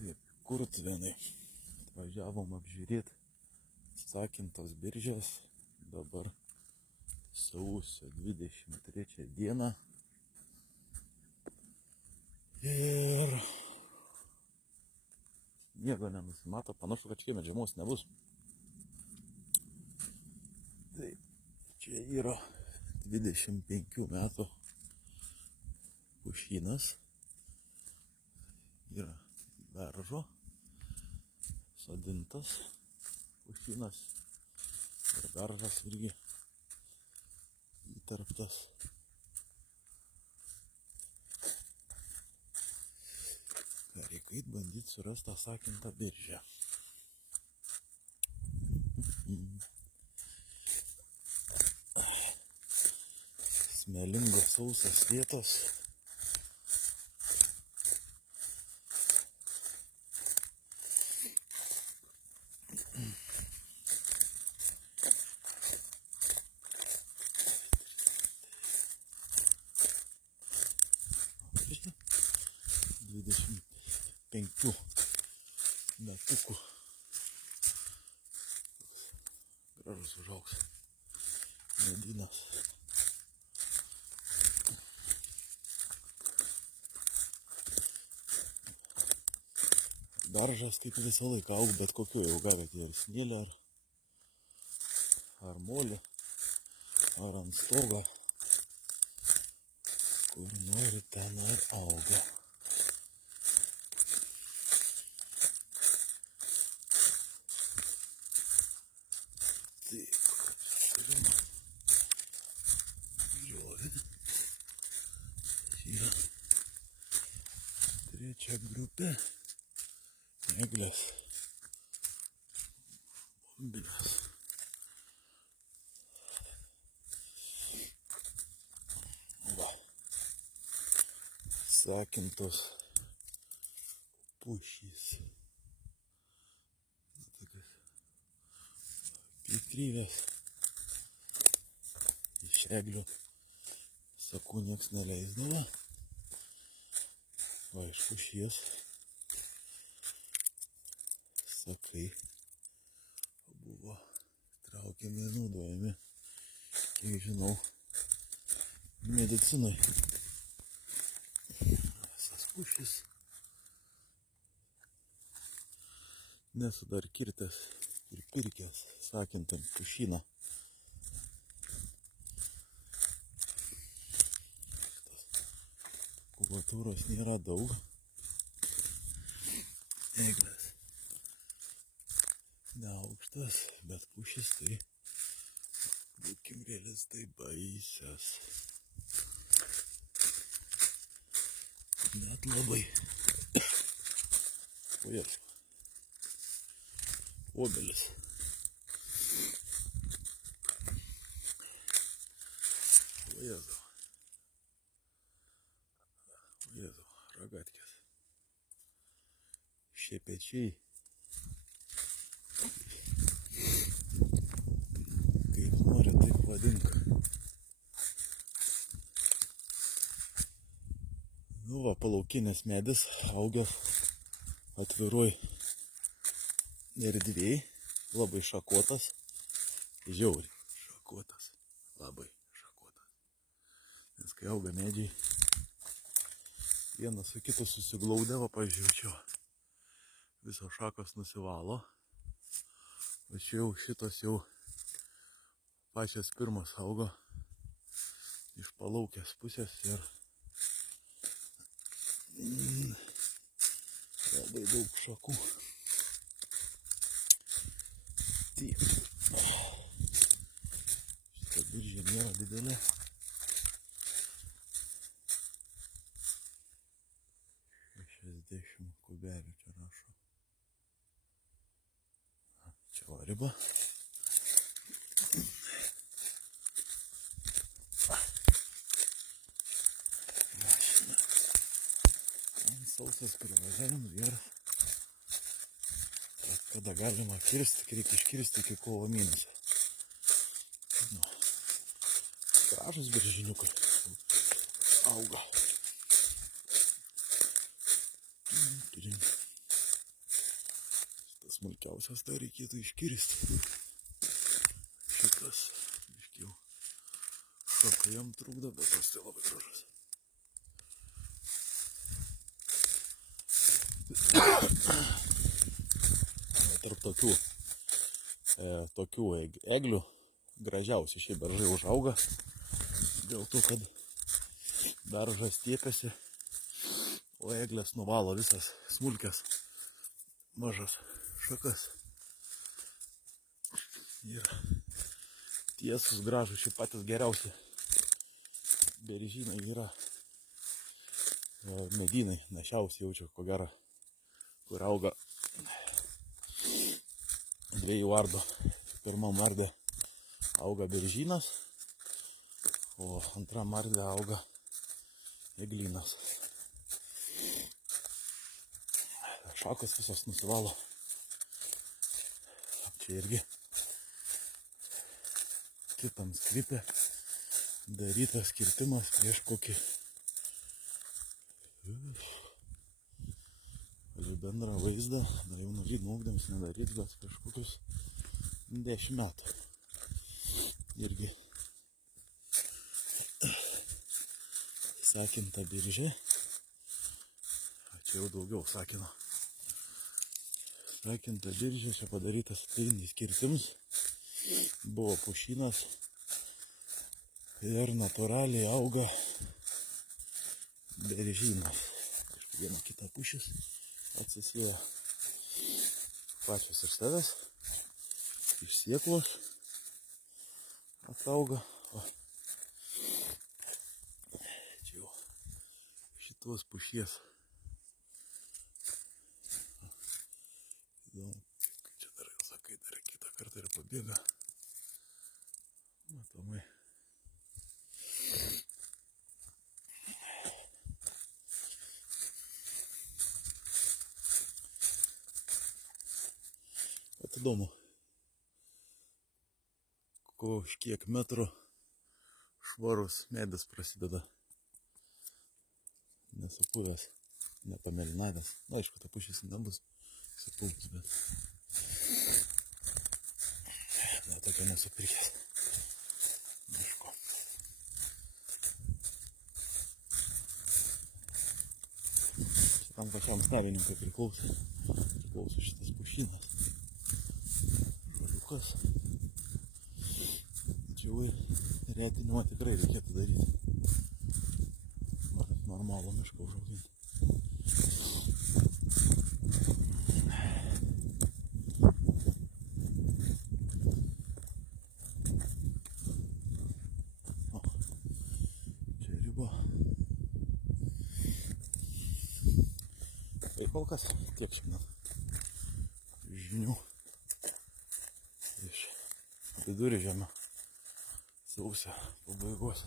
Taip, Kurtvenį. Važiavom apžiūrėti Sakintos biržės. Dabar sausio 23 dieną. Ir nieko nenusimato. Panašu, kad šiemet žiemos nebus. Taip, čia yra 25 metų pušynas. Yra beržo sodintas pušynas ir beržas irgi įtarptas. Reikia eit bandyti surasti tą Sakintą biržę. Smėlingos sausas vietos. Penkių metukų gražus užaugs medynas. Beržas kaip visą laiką aug, bet kokiu jau gavote ir smėlį, ar molį, ar ant stogo, kur nori ten ir auga. Trečia grupė eglės bombinės. Va. Sakintos pušys. Tokios pietryvės. Iš eglių sakų nieks neleisdavo. Va, iš pušies sakai buvo traukiami ir naudojami, kiek žinau, medicinai. Visas pušis. Nesu dar kirtęs ir pirkęs Sakintam pušyną. Kubatūros nėra daug. Eglės neaukštas, bet pušis tai, būkim realistai, baisios. Net labai. O jas. Obelis. O jezu. Jėzau, ragatkės. Šepečiai. Kaip nori, taip vadink. Nu va, palaukinis medis auga atviroj erdvėj. Labai šakotas. Žiauriai šakotas. Labai šakotas. Nes kai auga medžiai, vienas su kitu susiglaudė, va, pažiūrėjau, visos šakos nusivalo. O čia jau šitos jau pačios pirmas augo iš palaukės pusės ir labai daug šakų. Taip. Šita biržė nėra didelė. Kubelių čia rašo. Čia va riba. Mašina. Sausas privažiavimas geras. Kada galima kirsti, reikia iškirsti iki kovo mėnesio. Gražus biržiniukai. auga. Tas smulkiausias tai reikėtų iškirsti. Šitas biškiau šaka jam trukdo, bet tas tai labai gražus. Tarp tokių eglių gražiausi šiai beržai užauga, dėl to, kad beržas stiepiasi, o eglės nuvalo visas smulkias mažas šakas. Ir tiesus gražus šiaip patys geriausi beržynai yra medynai, našiausi jaučia, ko gero, kur auga dviejų ardų. Pirmam ardė auga beržynas, o antram ardė auga eglynas. Šakos visos nusivalo. Čia irgi kitam sklype darytas kirtimas prieš kokį bendrą vaizdą, dar jau nugydams nedaryt, bet prieš kokius 10 metų. Irgi sakinta biržė. Čia jau daugiau sakino. Sakinta biržė, čia padarytas atviriniais kirtims. Buvo pušynas ir natūraliai auga beržynas. Viena kita pušis atsisėjo pačios iš savęs, iš sėklos atauga. O čia jau šitos pušies. Įdomu, čia dar jau sakai, dar kitą kartą ir pabėga. Matomai. Įdomu, už kiek metrų švarus medis prasideda, nesupuvęs, nepamėlynavęs. Na, aišku, ta pušis nebus supuvęs, bet netokio nesupirkęs miško. Šitam pačiam savininkui priklauso šitas pušynas. Čia jau retinimą tikrai reikėtų daryti. Normalų mišką užauginti. Čia riba. Tai kol kas tiek šiandien žinių iš Viduržemio sausio pabaigos.